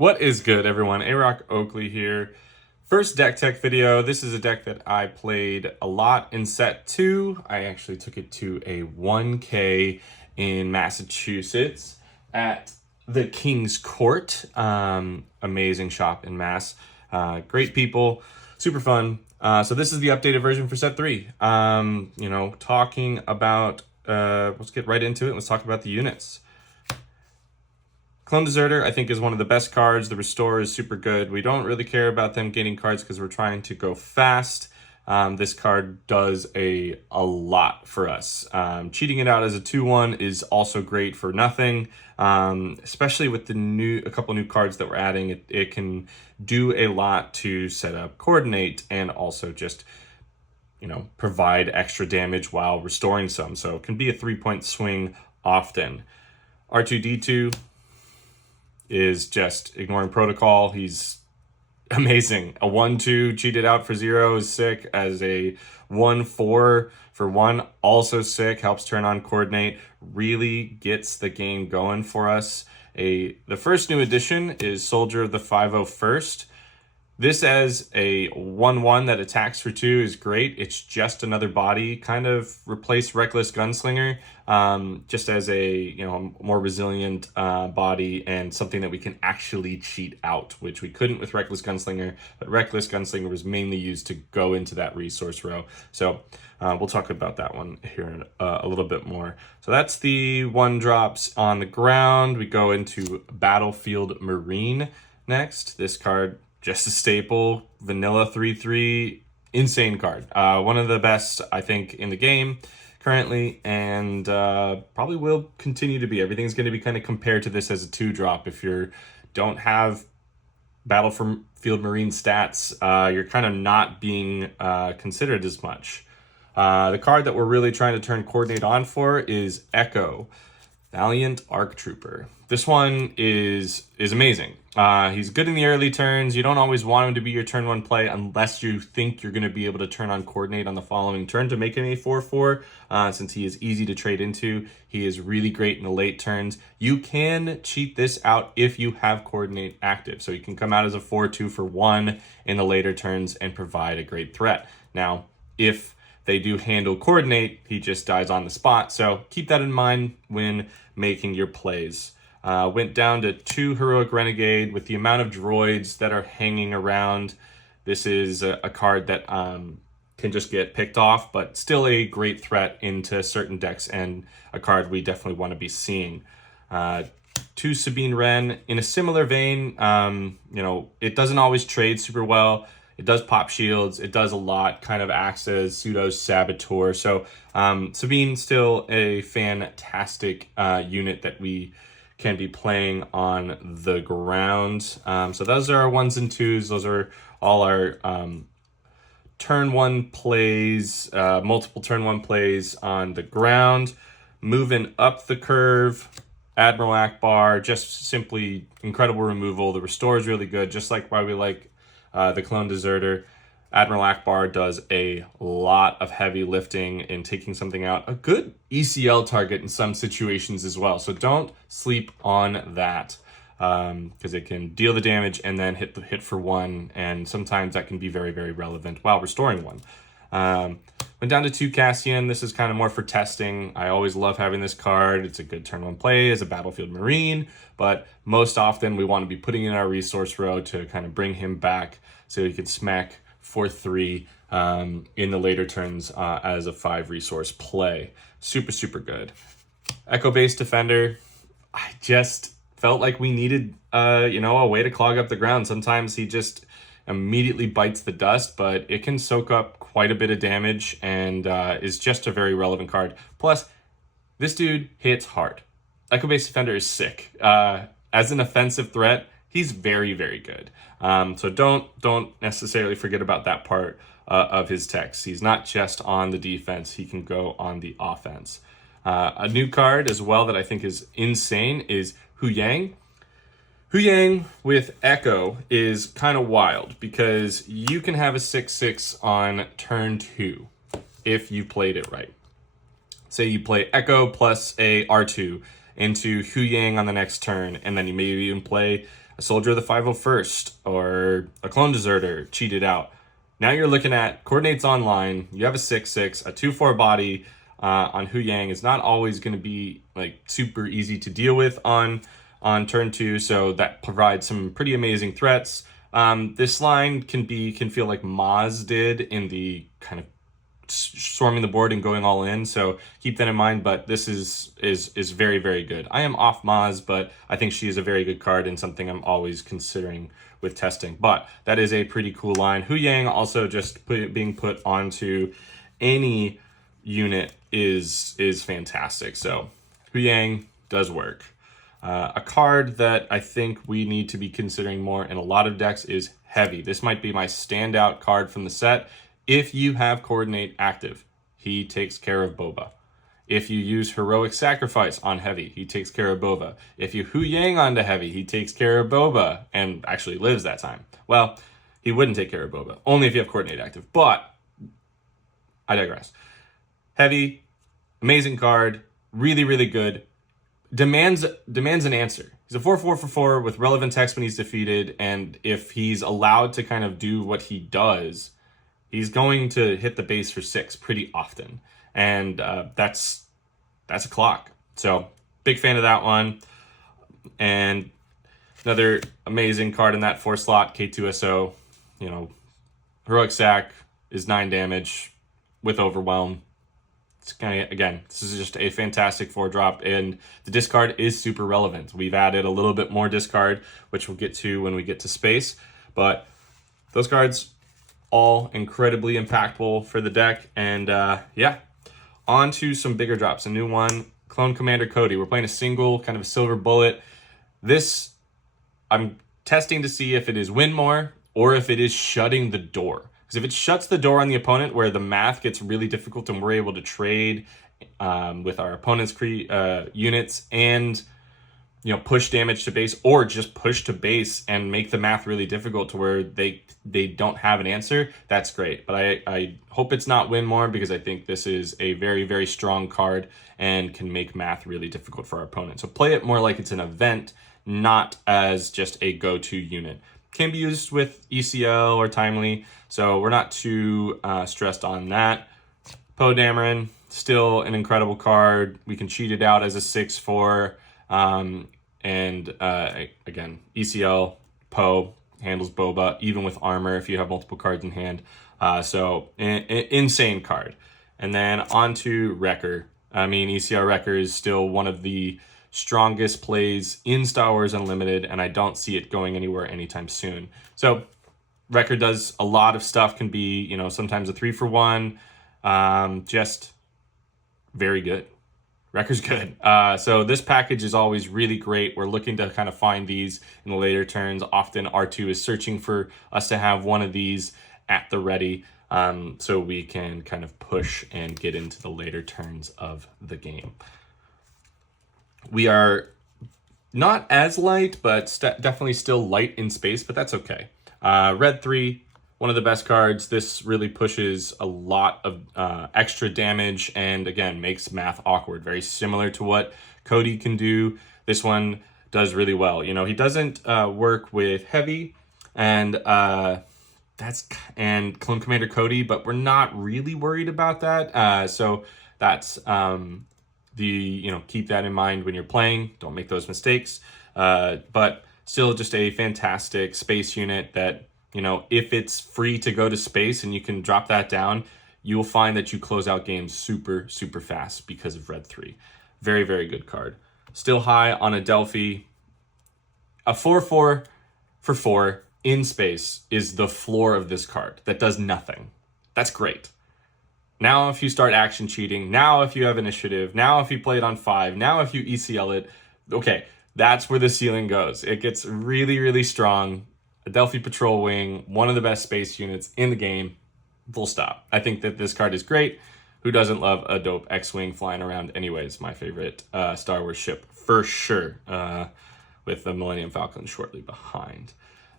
What is good, everyone? A-Rock Oakley here. First deck tech video. This is a deck that I played a lot in set 2. I actually took it to a 1K in Massachusetts at the King's Court. Amazing shop in Mass. Great people, super fun. So this is the updated version for set 3. Talking about, let's get right into it. Let's talk about the units. Clone Deserter, I think, is one of the best cards. The Restore is super good. We don't really care about them gaining cards because we're trying to go fast. This card does a lot for us. Cheating it out as a 2/1 is also great for nothing, especially with a couple new cards that we're adding. It can do a lot to set up Coordinate and also just, provide extra damage while restoring some. So it can be a 3-point swing often. R2-D2 is just ignoring protocol. He's amazing. A 1/2 cheated out for 0 is sick. As a 1/4 for 1, also sick. Helps turn on Coordinate. Really gets the game going for us. The first new addition is Soldier of the 501st. This as a 1/1 that attacks for 2 is great. It's just another body, kind of replace Reckless Gunslinger, just as a more resilient body and something that we can actually cheat out, which we couldn't with Reckless Gunslinger. But Reckless Gunslinger was mainly used to go into that resource row. So we'll talk about that one here in a little bit more. So that's the 1-drops on the ground. We go into Battlefield Marine next. This card, just a staple, vanilla 3/3, insane card. One of the best, I think, in the game currently, and probably will continue to be. Everything's going to be kind of compared to this as a 2-drop. If you don't have Battlefield Marine stats, you're kind of not being considered as much. The card that we're really trying to turn Coordinate on for is Echo, Valiant Arc Trooper. This one is amazing. He's good in the early turns. You don't always want him to be your turn 1 play unless you think you're going to be able to turn on Coordinate on the following turn to make him a 4/4. Since he is easy to trade into, he is really great in the late turns. You can cheat this out if you have Coordinate active. So you can come out as a 4/2 for 1 in the later turns and provide a great threat. Now, if they do handle Coordinate, he just dies on the spot. So keep that in mind when making your plays. Went down to 2 Heroic Renegade. With the amount of droids that are hanging around, this is a card that can just get picked off, but still a great threat into certain decks and a card we definitely want to be seeing. 2 Sabine Wren. In a similar vein, it doesn't always trade super well. It does pop shields. It does a lot, kind of acts as pseudo saboteur. So Sabine still a fantastic unit that we can be playing on the ground. So those are our 1s and 2s. Those are all our turn 1 plays, multiple turn 1 plays on the ground. Moving up the curve, Admiral Akbar, just simply incredible removal. The Restore is really good, just like why we like the Clone Deserter. Admiral Akbar does a lot of heavy lifting in taking something out. A good ECL target in some situations as well. So don't sleep on that because it can deal the damage and then hit for 1. And sometimes that can be very, very relevant while restoring 1. Went down to 2 Cassian. This is kind of more for testing. I always love having this card. It's a good turn 1 play as a Battlefield Marine, but most often we want to be putting in our resource row to kind of bring him back so he can smack for 3 in the later turns as a 5 resource play. Super, super good. Echo Base Defender. I just felt like we needed, a way to clog up the ground. Sometimes he just immediately bites the dust, but it can soak up quite a bit of damage and is just a very relevant card. Plus, this dude hits hard. Echo Base Defender is sick. As an offensive threat, he's very, very good. So don't necessarily forget about that part of his text. He's not just on the defense. He can go on the offense. A new card as well that I think is insane is Hu Yang. Hu Yang with Echo is kind of wild because you can have a 6/6 on turn 2 if you played it right. Say you play Echo plus a R2 into Hu Yang on the next turn, and then you maybe even play a soldier of the 501st, or a clone deserter cheated out. Now you're looking at coordinates online. You have a 6/6, a 2/4 body on Hu Yang is not always going to be like super easy to deal with on turn 2, so that provides some pretty amazing threats. This line can feel like Maz did in the kind of swarming the board and going all in, so keep that in mind. But this is very, very good. I am off Maz, but I think she is a very good card and something I'm always considering with testing. But that is a pretty cool line. Hu Yang also just being put onto any unit is fantastic. So Hu Yang does work. A card that I think we need to be considering more in a lot of decks is Heavy. This might be my standout card from the set. If you have Coordinate active, he takes care of Boba. If you use Heroic Sacrifice on Heavy, he takes care of Boba. If you Hu Yang onto Heavy, he takes care of Boba and actually lives that time. Well, he wouldn't take care of Boba, only if you have Coordinate active, but I digress. Heavy, amazing card, really, really good. Demands an answer. He's a 4/4 for 4 with relevant text when he's defeated, and if he's allowed to kind of do what he does, he's going to hit the base for 6 pretty often, and that's a clock. So big fan of that one. And another amazing card in that 4 slot, K2SO. You know, Heroic Sac is 9 damage with Overwhelm. It's kind of, again, this is just a fantastic 4-drop, and the discard is super relevant. We've added a little bit more discard, which we'll get to when we get to space, but those cards all incredibly impactful for the deck. And yeah, on to some bigger drops. A new one, Clone Commander Cody. We're playing a single, kind of a silver bullet. This, I'm testing to see if it is win more or if it is shutting the door. Because if it shuts the door on the opponent where the math gets really difficult and we're able to trade with our opponent's units and, you know, push damage to base, or just push to base and make the math really difficult to where they don't have an answer, that's great. But I hope it's not win more, because I think this is a very, very strong card and can make math really difficult for our opponent. So play it more like it's an event, not as just a go-to unit. Can be used with ECL or Timely, so we're not too stressed on that. Poe Dameron, still an incredible card. We can cheat it out as a 6/4. And again, ECL, Poe handles Boba, even with armor if you have multiple cards in hand. So insane card. And then on to Wrecker. I mean, ECL Wrecker is still one of the strongest plays in Star Wars Unlimited, and I don't see it going anywhere anytime soon. So Wrecker does a lot of stuff, can be, you know, sometimes a 3-for-1, just very good. Wrecker's good. So this package is always really great. We're looking to kind of find these in the later turns. Often R2 is searching for us to have one of these at the ready, so we can kind of push and get into the later turns of the game. We are not as light, but definitely still light in space, but that's okay. Red 3, one of the best cards. This really pushes a lot of extra damage and, again, makes math awkward. Very similar to what Cody can do. This one does really well. You know, he doesn't work with Heavy and Clone Commander Cody, but we're not really worried about that. So that's keep that in mind when you're playing. Don't make those mistakes. But still just a fantastic space unit that, you know, if it's free to go to space and you can drop that down, you'll find that you close out games super, super fast because of Red 3. Very, very good card. Still high on Adelphi. A 4/4 for 4 in space is the floor of this card. That does nothing. That's great. Now if you start action cheating, now if you have initiative, now if you play it on 5, now if you ECL it, okay, that's where the ceiling goes. It gets really, really strong. Adelphi Patrol Wing, one of the best space units in the game, full stop. I think that this card is great. Who doesn't love a dope X-Wing flying around anyways? My favorite Star Wars ship for sure, with the Millennium Falcon shortly behind.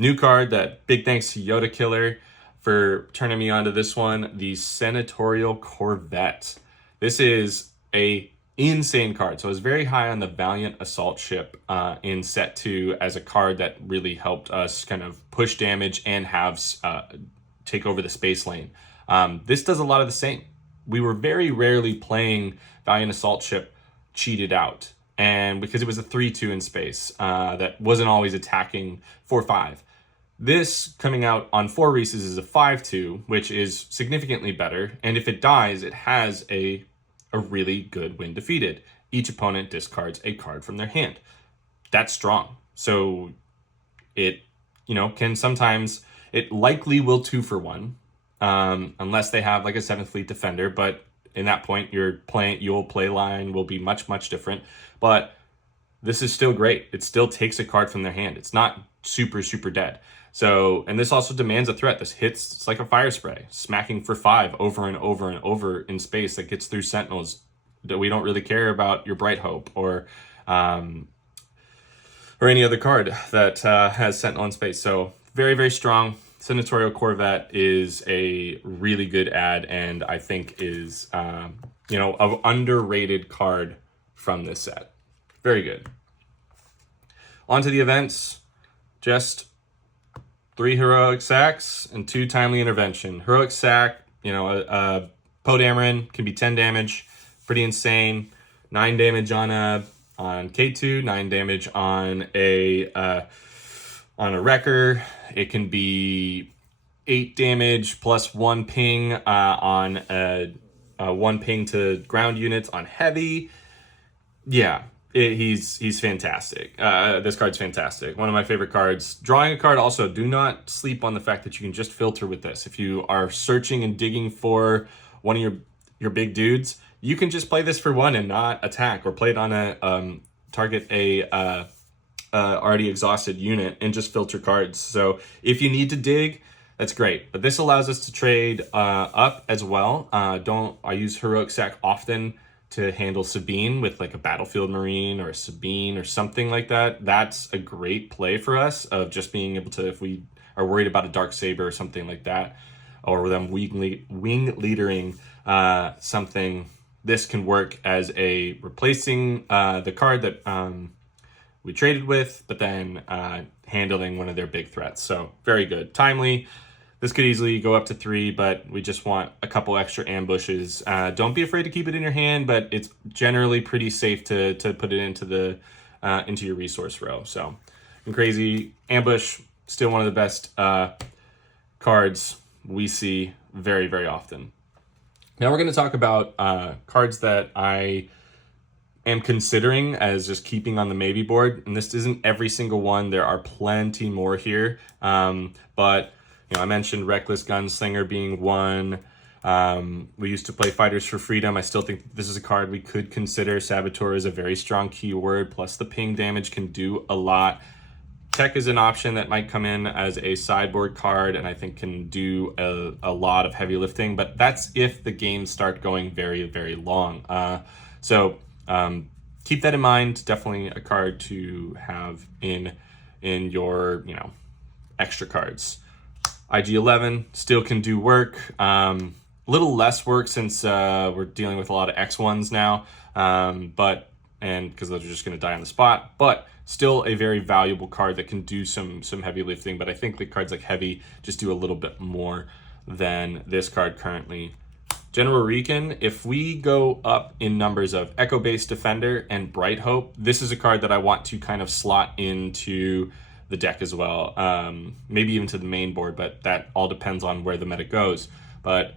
New card, that big thanks to Yoda Killer for turning me on to this one, the Senatorial Corvette. This is a insane card. So I was very high on the Valiant Assault Ship in set 2 as a card that really helped us kind of push damage and have take over the space lane. This does a lot of the same. We were very rarely playing Valiant Assault Ship cheated out, and because it was a 3-2 in space that wasn't always attacking 4-5. This coming out on 4 Reeses is a 5-2, which is significantly better, and if it dies, it has a really good win defeated. Each opponent discards a card from their hand. That's strong. So it, can sometimes, it likely will 2-for-1, unless they have like a 7th Fleet Defender, but in that point, your play line will be much, much different. But this is still great. It still takes a card from their hand. It's not super, super dead. So, and this also demands a threat. This hits, it's like a fire spray, smacking for 5 over and over and over in space that gets through Sentinels. That we don't really care about your Bright Hope or any other card that has Sentinel in space. So very, very strong. Senatorial Corvette is a really good add, and I think is, an underrated card from this set. Very good. On to the events. Just 3 Heroic Sacks and 2 Timely Intervention. Heroic Sack, Poe Dameron can be 10 damage. Pretty insane. 9 damage on K2, 9 damage on a Wrecker. It can be 8 damage plus 1 ping on 1 ping to ground units on Heavy. Yeah, he's fantastic. This card's fantastic. One of my favorite cards. Drawing a card also, do not sleep on the fact that you can just filter with this. If you are searching and digging for one of your big dudes, you can just play this for 1 and not attack, or play it on a target a already exhausted unit and just filter cards. So if you need to dig, that's great. But this allows us to trade up as well. I use Heroic Sack often to handle Sabine with like a Battlefield Marine or a Sabine or something like that. That's a great play for us of just being able to, if we are worried about a Darksaber or something like that, or them wing leadering something. This can work as a replacing the card that we traded with, but then handling one of their big threats. So very good. Timely. This could easily go up to 3, but we just want a couple extra ambushes. Don't be afraid to keep it in your hand, but it's generally pretty safe to put it into your resource row. So, crazy ambush, still one of the best cards we see very, very often. Now we're going to talk about cards that I am considering as just keeping on the maybe board. And this isn't every single one. There are plenty more here. But I mentioned Reckless Gunslinger being one. We used to play Fighters for Freedom. I still think this is a card we could consider. Saboteur is a very strong keyword. Plus the ping damage can do a lot. Tech is an option that might come in as a sideboard card, and I think can do a lot of heavy lifting, but that's if the games start going very, very long. So keep that in mind. Definitely a card to have in your, extra cards. IG-11 still can do work. Little less work since we're dealing with a lot of X1s now, because those are just going to die on the spot, but still a very valuable card that can do some heavy lifting. But I think the cards like Heavy just do a little bit more than this card currently. General Recon, if we go up in numbers of Echo-based Defender and Bright Hope, this is a card that I want to kind of slot into the deck as well. Maybe even to the main board, but that all depends on where the meta goes. But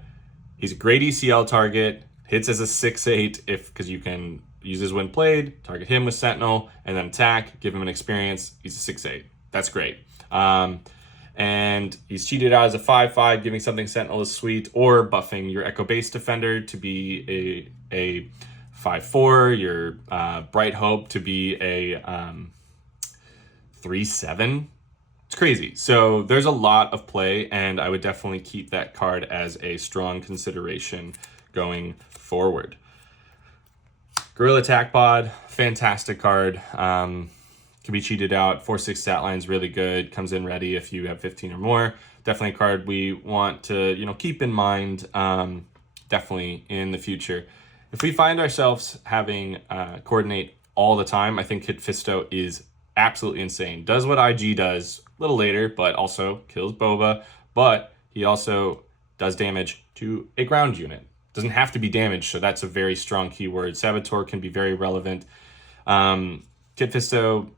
he's a great ECL target, hits as a 6/8 because you can use his when played, target him with Sentinel, and then attack, give him an experience. He's a 6/8. That's great. And he's cheated out as a 5/5, giving something Sentinel is sweet, or buffing your Echo-based Defender to be a 5/4, your Bright Hope to be a 3/7. It's crazy. So there's a lot of play, and I would definitely keep that card as a strong consideration going forward. Guerrilla Attack Pod, fantastic card. Can be cheated out. 4/6 stat line is really good. Comes in ready if you have 15 or more. Definitely a card we want to keep in mind. Definitely in the future. if we find ourselves having coordinate all the time, I think Kit Fisto is absolutely insane. Does what IG does a little later, but also kills Boba, but he also does damage to a ground unit. Doesn't have to be damage, so that's a very strong keyword. Saboteur can be very relevant. Kit Fisto,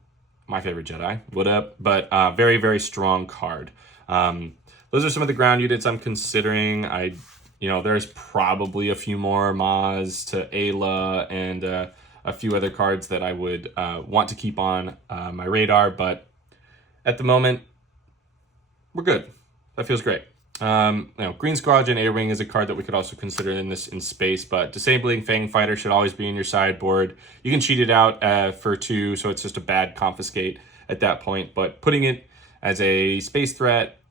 my favorite Jedi, what up? But very, very strong card. Those are some of the ground units I'm considering. There's probably a few more Maz to Ayla and a few other cards that I would want to keep on my radar, but at the moment, we're good. That feels great. Green Squadron A-Wing is a card that we could also consider in space, but Disabling Fang Fighter should always be in your sideboard. You can cheat it out for 2, so it's just a bad confiscate at that point, but putting it as a space threat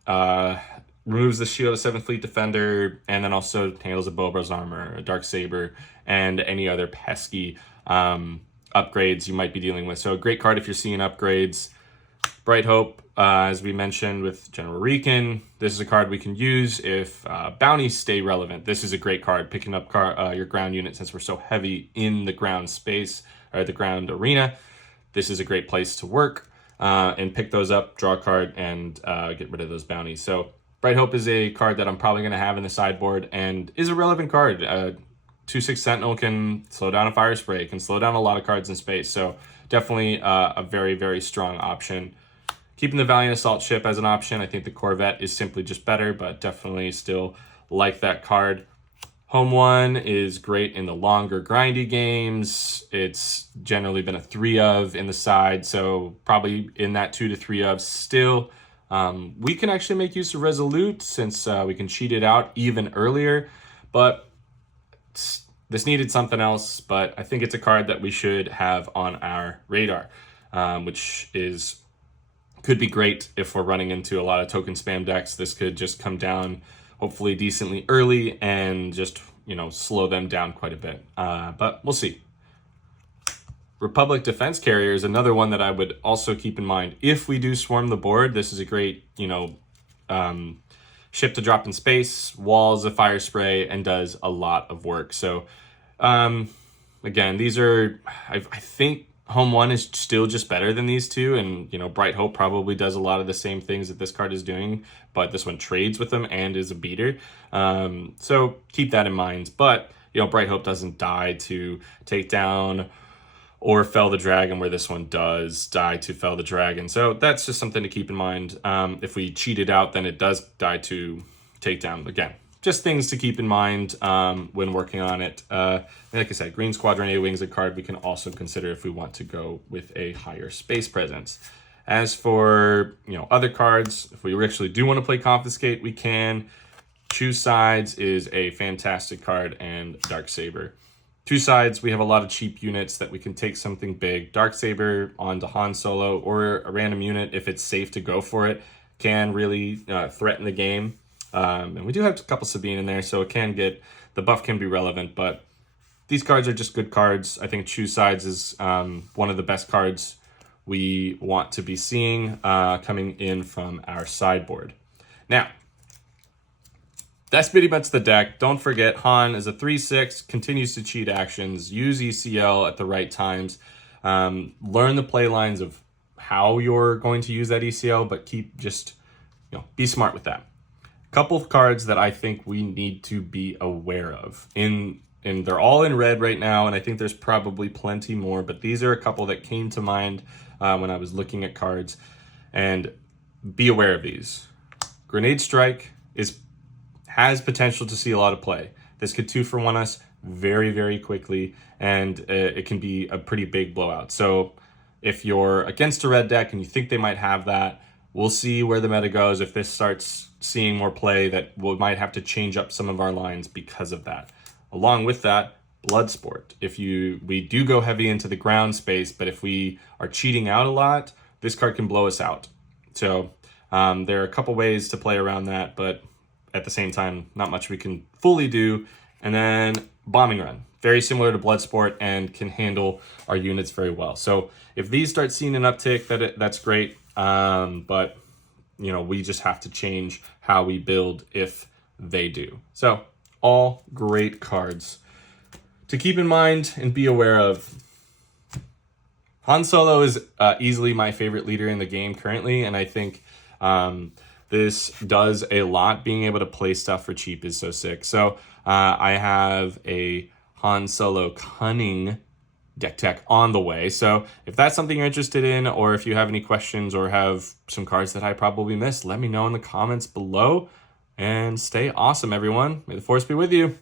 removes the shield of 7th Fleet Defender, and then also handles a Boba's armor, a Darksaber, and any other pesky upgrades you might be dealing with. So a great card if you're seeing upgrades. Bright Hope, as we mentioned with General Rican, this is a card we can use if bounties stay relevant. This is a great card, picking up your ground unit since we're so heavy in the ground space, or the ground arena. This is a great place to work and pick those up, draw a card, and get rid of those bounties. So Bright Hope is a card that I'm probably going to have in the sideboard and is a relevant card. 2/6 Sentinel can slow down a Fire Spray, can slow down a lot of cards in space. So definitely a very, very strong option. Keeping the Valiant Assault Ship as an option. I think the Corvette is simply just better, but definitely still like that card. Home 1 is great in the longer grindy games. It's generally been a 3 of in the side, so probably in that 2 to 3 of still. We can actually make use of Resolute since we can cheat it out even earlier, but this needed something else. But I think it's a card that we should have on our radar, which could be great if we're running into a lot of token spam decks. This could just come down hopefully decently early and just, slow them down quite a bit. But we'll see. Republic Defense Carrier is another one that I would also keep in mind. If we do swarm the board, this is a great, ship to drop in space, walls a Fire Spray, and does a lot of work. So, again, these are, I think, Home 1 is still just better than these two, and Bright Hope probably does a lot of the same things that this card is doing, but this one trades with them and is a beater. So keep that in mind. But Bright Hope doesn't die to take down or fell the dragon, where this one does die to fell the dragon. So that's just something to keep in mind. If we cheat it out, then it does die to take down. Again, just things to keep in mind when working on it. Like I said, Green Squadron A-Wing is a card we can also consider if we want to go with a higher space presence. As for other cards, if we actually do want to play Confiscate, we can. Choose Sides is a fantastic card, and Darksaber. 2 sides, we have a lot of cheap units that we can take something big. Darksaber onto Han Solo, or a random unit, if it's safe to go for it, can really threaten the game. And we do have a couple Sabine in there, so the buff can be relevant, but these cards are just good cards. I think Choose Sides is one of the best cards we want to be seeing coming in from our sideboard. Now, that's pretty much the deck. Don't forget, Han is a 3/6, continues to cheat actions, use ECL at the right times, learn the play lines of how you're going to use that ECL, but be smart with that. Couple of cards that I think we need to be aware of. And they're all in red right now, and I think there's probably plenty more, but these are a couple that came to mind when I was looking at cards. And be aware of these. Grenade Strike has potential to see a lot of play. This could 2-for-1 us very, very quickly, and it can be a pretty big blowout. So if you're against a red deck and you think they might have that, we'll see where the meta goes. If this starts seeing more play, that we might have to change up some of our lines because of that. Along with that, Bloodsport. We do go heavy into the ground space, but if we are cheating out a lot, this card can blow us out. So there are a couple ways to play around that, but at the same time, not much we can fully do. And then Bombing Run, very similar to Bloodsport and can handle our units very well. So if these start seeing an uptick, that's great. But we just have to change how we build if they do. So all great cards. to keep in mind and be aware of. Han Solo is easily my favorite leader in the game currently, and I think this does a lot. Being able to play stuff for cheap is so sick. So I have a Han Solo Cunning deck tech on the way. So if that's something you're interested in, or if you have any questions or have some cards that I probably missed, let me know in the comments below. And stay awesome, everyone. May the force be with you.